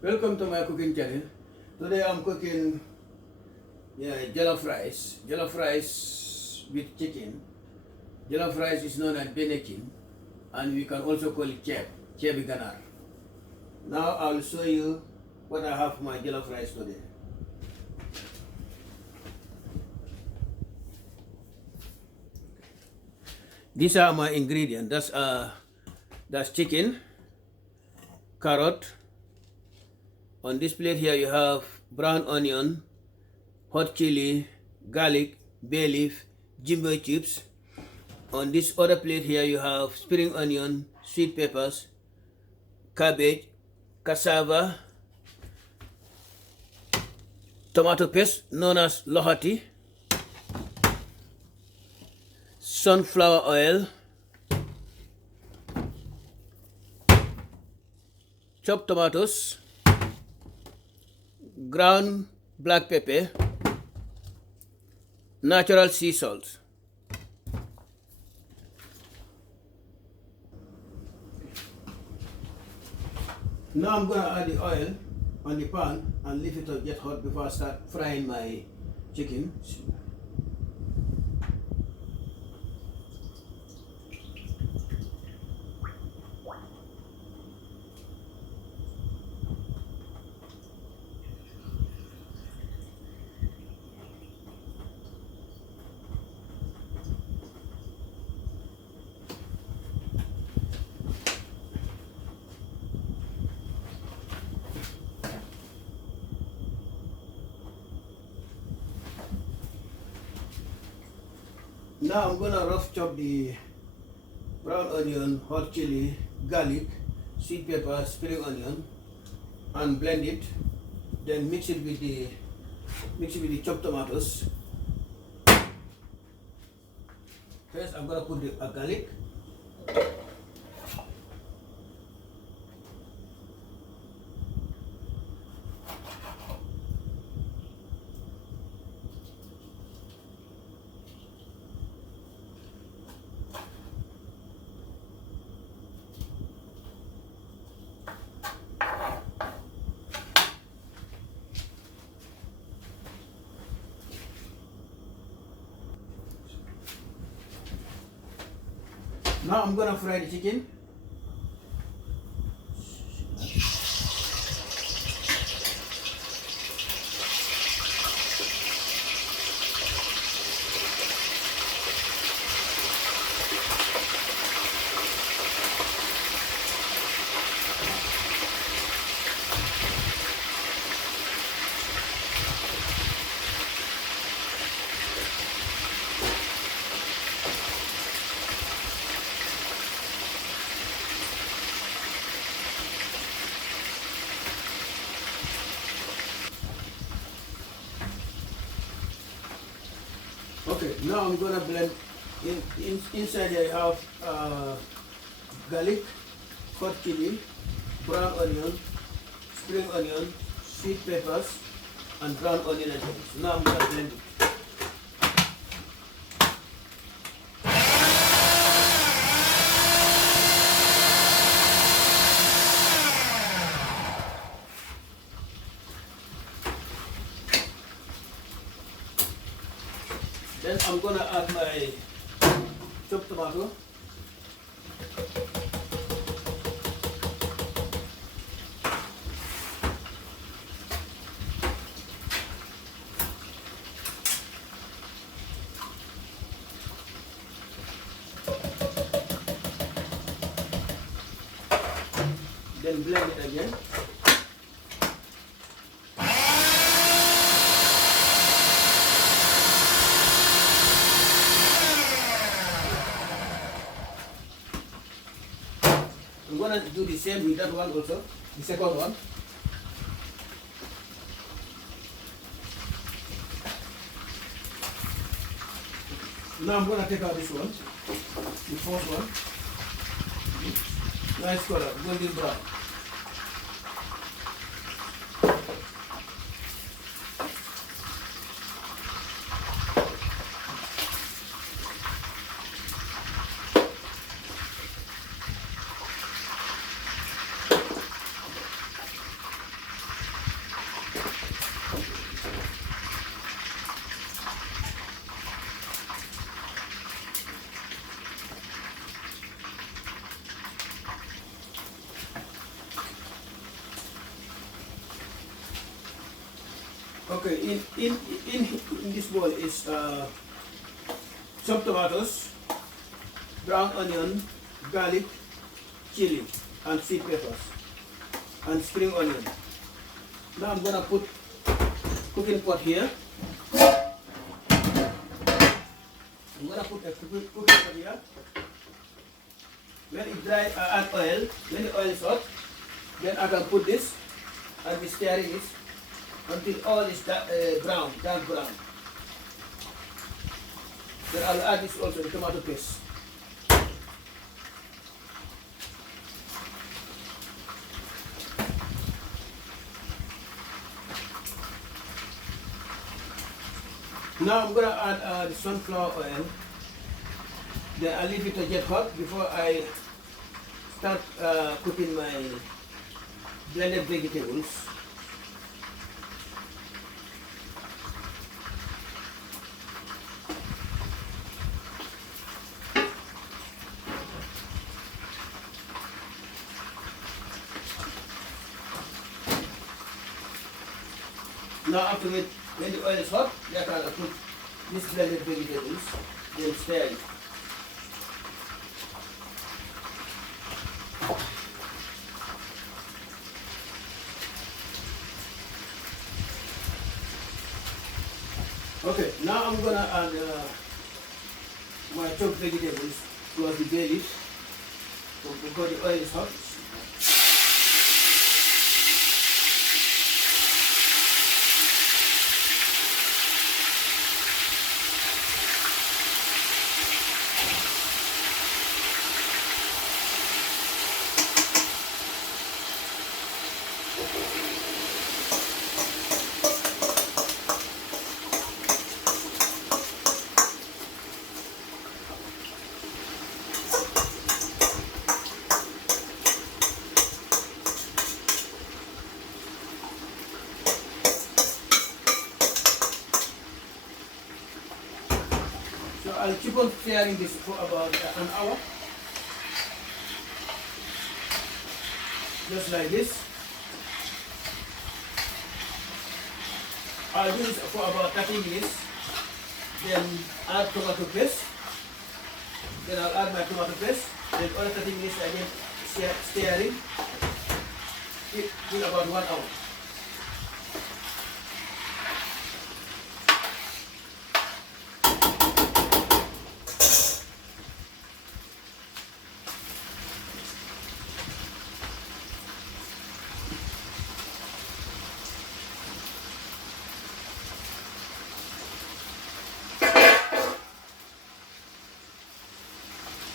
Welcome to my cooking channel. Today I'm cooking jollof rice. Jollof rice with chicken. Jollof rice is known as Benachin, and we can also call it guinar. Now I'll show you what I have for my jollof rice today. These are my ingredients. That's chicken, carrot. On this plate here you have brown onion, hot chili, garlic, bay leaf, jimbo chips. On this other plate here you have spring onion, sweet peppers, cabbage, cassava, tomato paste known as lohati, sunflower oil, chopped tomatoes, ground black pepper, natural sea salt. Now I'm going to add the oil on the pan and leave it to get hot before I start frying my chicken. Now I'm gonna rough chop the brown onion, hot chili, garlic, sweet pepper, spring onion, and blend it. Then mix it with the chopped tomatoes. First, I'm gonna put the garlic. Now I'm gonna fry the chicken. Okay, now I'm gonna blend. Inside here I have garlic, hot chili, brown onion, spring onion, sweet peppers, and brown onion and chilies. Now I'm gonna blend it. Then I'm gonna add my chopped tomato. Then blend it again. I'm gonna do the same with that one also, the second one. Now I'm gonna take out this one, the first one. Nice color, golden brown. Okay, in this bowl is some tomatoes, brown onion, garlic, chili, and sweet peppers, and spring onion. Now I'm gonna put cooking pot here. I'm gonna put a cooking pot here. When it dry, add oil. When the oil is hot, then I can put this and be stirring it until all is brown, dark brown. Then I'll add this also, the tomato paste. Now I'm gonna add the sunflower oil. Then I'll leave it to get hot before I start cooking my blended vegetables. Now after it, when the oil is hot, I can put these blended vegetables, then stir it. Okay, now I'm gonna add my chopped vegetables plus the bay leaf because the oil is hot. So I'll keep on stirring this for about an hour. Just like this. I'll do this for about 30 minutes. Then add tomato paste. Then I'll add my tomato paste. Then another 30 minutes again stirring. It in about 1 hour.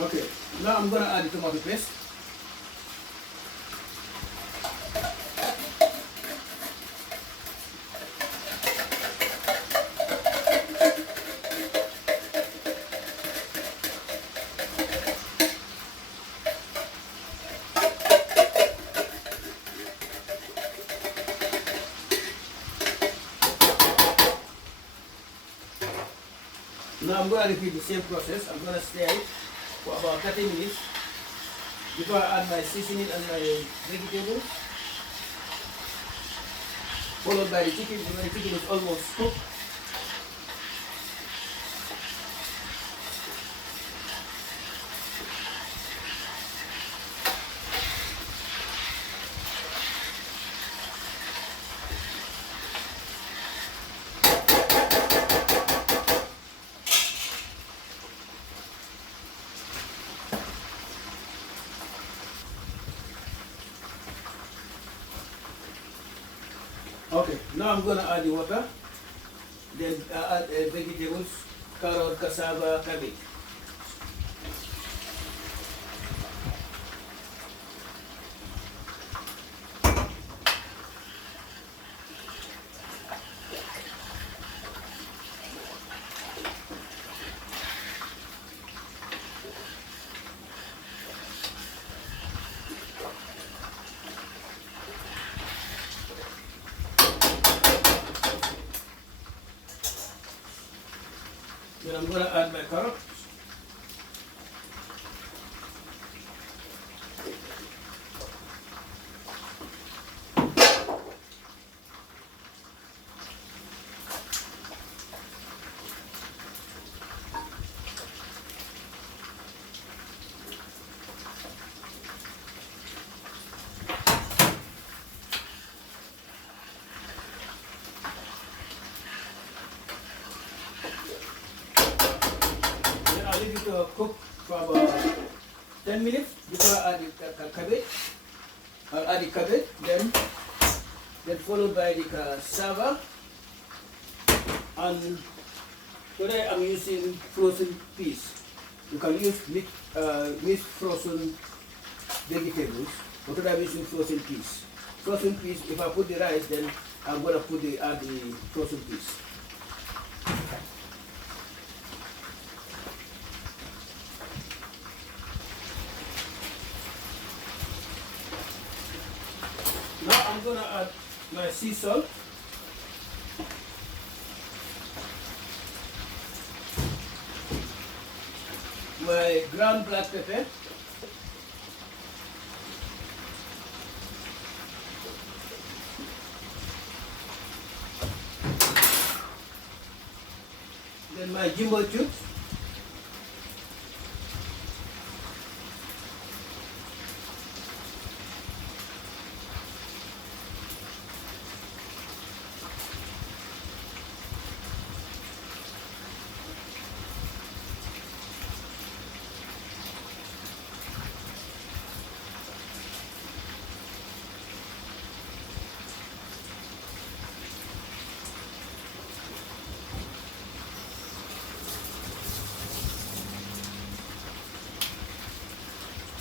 Okay, now I'm gonna add the tomato paste. Now I'm gonna repeat the same process. I'm gonna stir it for about 30 minutes before I add my seasoning and my vegetables, followed by the chicken. When the chicken is almost cooked, okay, now I'm gonna add the water, then add vegetables, carrot, cassava, cabbage. Then I'm gonna add my carrot. cook for about 10 minutes before I add the cabbage. I'll add the cabbage, then followed by the cassava. And today I'm using frozen peas. You can use mixed frozen vegetables, but today I'm using frozen peas. Frozen peas, if I put the rice, then I'm going to add the frozen peas. Now I'm going to add my sea salt. My ground black pepper. Then my jumbo cubes.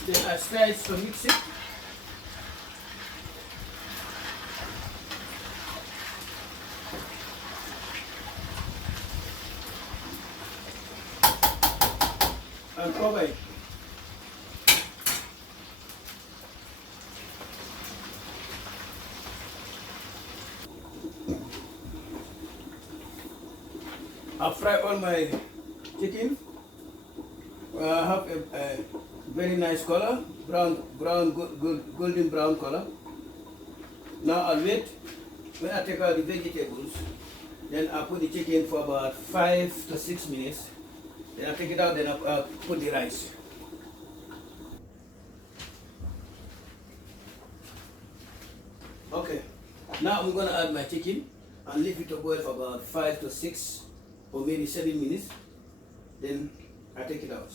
Then I slice to mix it. And cover it. I fry all my chicken. I have a very nice color, golden brown color. Now I'll wait. When I take out the vegetables, then I put the chicken for about 5 to 6 minutes. Then I take it out, then I put the rice. Okay, now I'm gonna add my chicken and leave it to boil for about 5 to 6 or maybe 7 minutes. Then I take it out.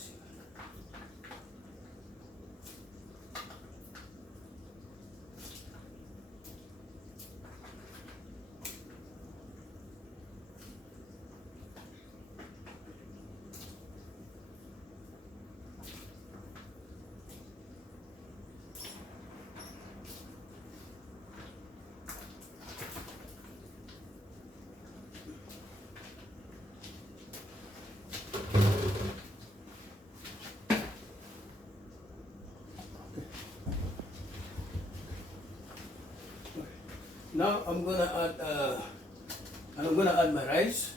Now I'm gonna add my rice,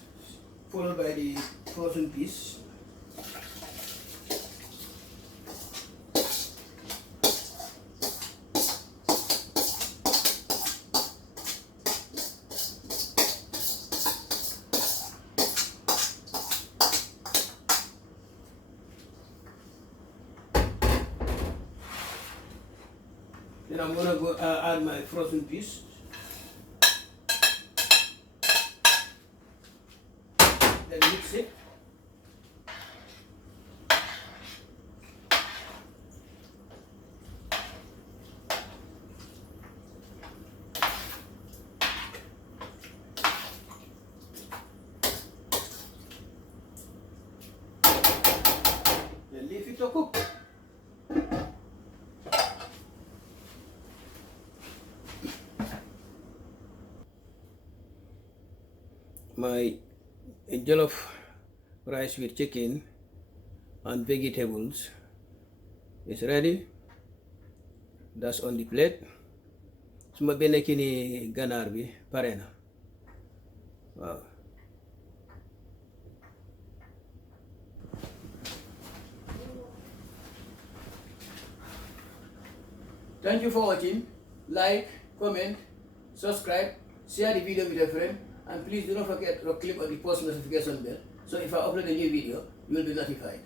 followed by the frozen peas. Then I'm gonna add my frozen peas. Then mix it. Then leave it to cook. My jollof rice with chicken and vegetables is ready. That's on the plate. Suma Benachin guinar bi pare na. Wow. Thank you for watching. Like, comment, subscribe, share the video with a friend. And please do not forget to click on the post notification bell, so if I upload a new video, you will be notified.